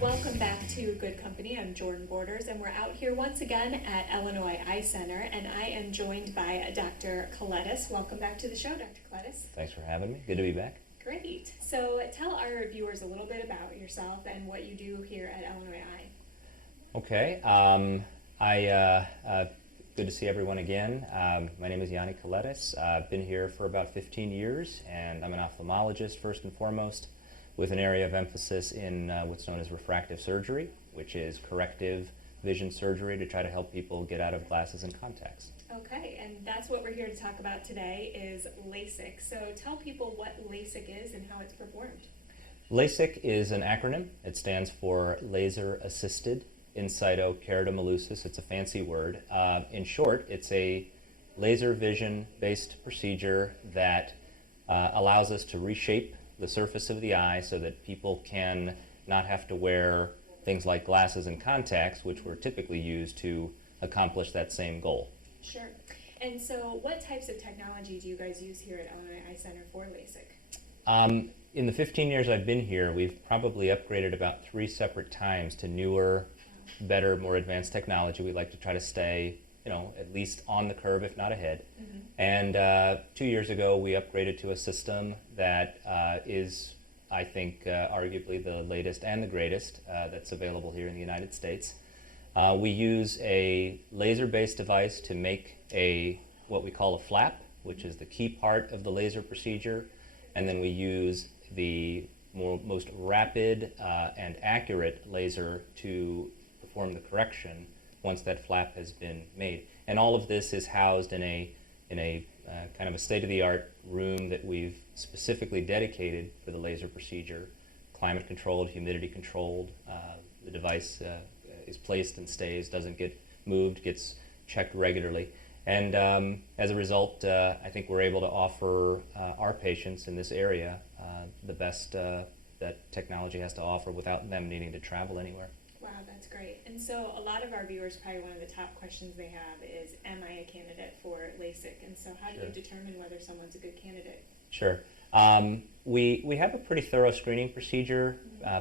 Welcome back to Good Company. I'm Jordan Borders, and we're out here once again at Illinois Eye Center, and I am joined by Dr. Kolettis. Welcome back to the show, Dr. Kolettis. Thanks for having me. Good to be back. Great. So tell our viewers a little bit about yourself and what you do here at Illinois Eye. Okay. Good to see everyone again. My name is Yannis Kolettis. I've been here for about 15 years, and I'm an ophthalmologist first and foremost, with an area of emphasis in what's known as refractive surgery, which is corrective vision surgery to try to help people get out of glasses and contacts. Okay, and that's what we're here to talk about today is LASIK. So tell people what LASIK is and how it's performed. LASIK is an acronym. It stands for Laser Assisted In Situ Keratomileusis. It's a fancy word. In short, it's a laser vision-based procedure that allows us to reshape the surface of the eye so that people can not have to wear things like glasses and contacts, which were typically used to accomplish that same goal. Sure. And so what types of technology do you guys use here at Illinois Eye Center for LASIK? In the 15 years I've been here, we've probably upgraded about 3 separate times to newer, better, more advanced technology. We like to try to stay, at least on the curve, if not ahead. Mm-hmm. And 2 years ago, we upgraded to a system that is, I think, arguably the latest and the greatest that's available here in the United States. We use a laser-based device to make what we call a flap, which is the key part of the laser procedure, and then we use the most rapid and accurate laser to perform the correction once that flap has been made. And all of this is housed in a kind of a state-of-the-art room that we've specifically dedicated for the laser procedure, climate-controlled, humidity-controlled. The device is placed and stays, doesn't get moved, gets checked regularly. And as a result, I think we're able to offer our patients in this area the best that technology has to offer without them needing to travel anywhere. Wow, that's great. And so a lot of our viewers, probably one of the top questions they have is, am I a candidate for LASIK? And so how do you determine whether someone's a good candidate? Sure. We have a pretty thorough screening procedure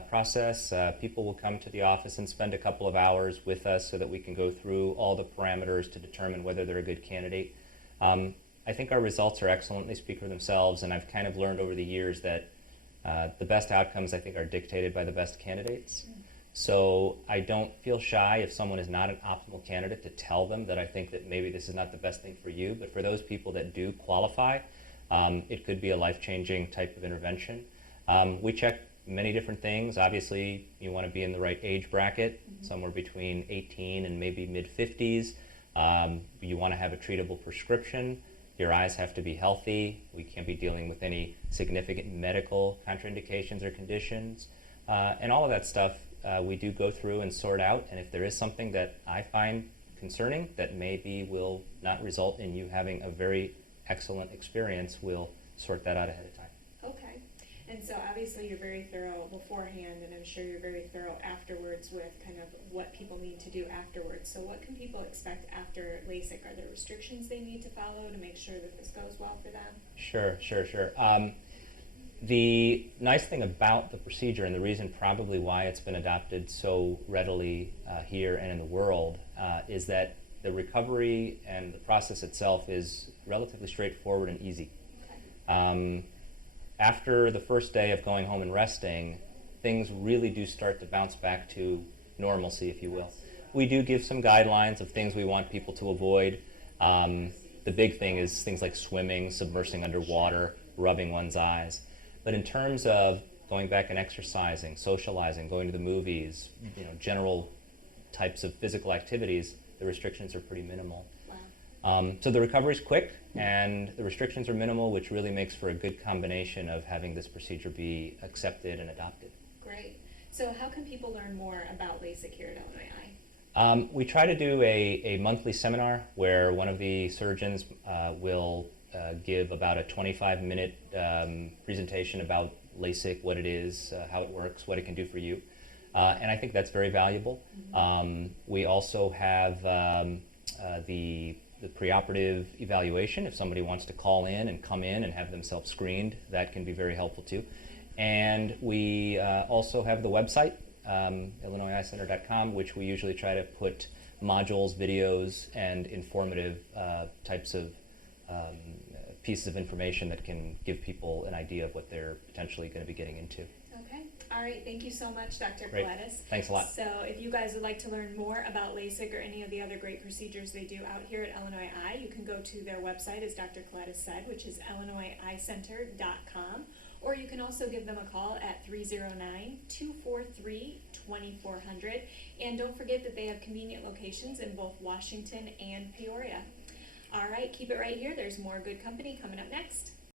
process. People will come to the office and spend a couple of hours with us so that we can go through all the parameters to determine whether they're a good candidate. I think our results are excellent. They speak for themselves, and I've kind of learned over the years that the best outcomes, I think, are dictated by the best candidates. So I don't feel shy if someone is not an optimal candidate to tell them that I think that maybe this is not the best thing for you. But for those people that do qualify, it could be a life-changing type of intervention. We check many different things. Obviously, you want to be in the right age bracket, somewhere between 18 and maybe mid-50s. You want to have a treatable prescription. Your eyes have to be healthy. We can't be dealing with any significant medical contraindications or conditions. And all of that stuff we do go through and sort out. And if there is something that I find concerning that maybe will not result in you having a very excellent experience, we'll sort that out ahead of time. Okay. And so obviously you're very thorough beforehand, and I'm sure you're very thorough afterwards with kind of what people need to do afterwards. So what can people expect after LASIK? Are there restrictions they need to follow to make sure that this goes well for them? Sure. The nice thing about the procedure, and the reason probably why it's been adopted so readily here and in the world, is that the recovery and the process itself is relatively straightforward and easy. After the first day of going home and resting, things really do start to bounce back to normalcy, if you will. We do give some guidelines of things we want people to avoid. The big thing is things like swimming, submersing underwater, rubbing one's eyes. But in terms of going back and exercising, socializing, going to the movies, general types of physical activities, the restrictions are pretty minimal. Wow. So the recovery is quick and the restrictions are minimal, which really makes for a good combination of having this procedure be accepted and adopted. Great. So how can people learn more about LASIK here at Illinois Eye? We try to do a monthly seminar where one of the surgeons will give about a 25-minute presentation about LASIK, what it is, how it works, what it can do for you. And I think that's very valuable. We also have the preoperative evaluation. If somebody wants to call in and come in and have themselves screened, that can be very helpful too. And we also have the website IllinoisEyeCenter.com, which we usually try to put modules, videos, and informative types of pieces of information that can give people an idea of what they're potentially going to be getting into. Okay. All right. Thank you so much, Dr. Great. Kolettis. Thanks a lot. So if you guys would like to learn more about LASIK or any of the other great procedures they do out here at Illinois Eye, you can go to their website, as Dr. Kolettis said, which is IllinoisEyeCenter.com. Or you can also give them a call at 309-243-2400. And don't forget that they have convenient locations in both Washington and Peoria. All right, keep it right here. There's more good company coming up next.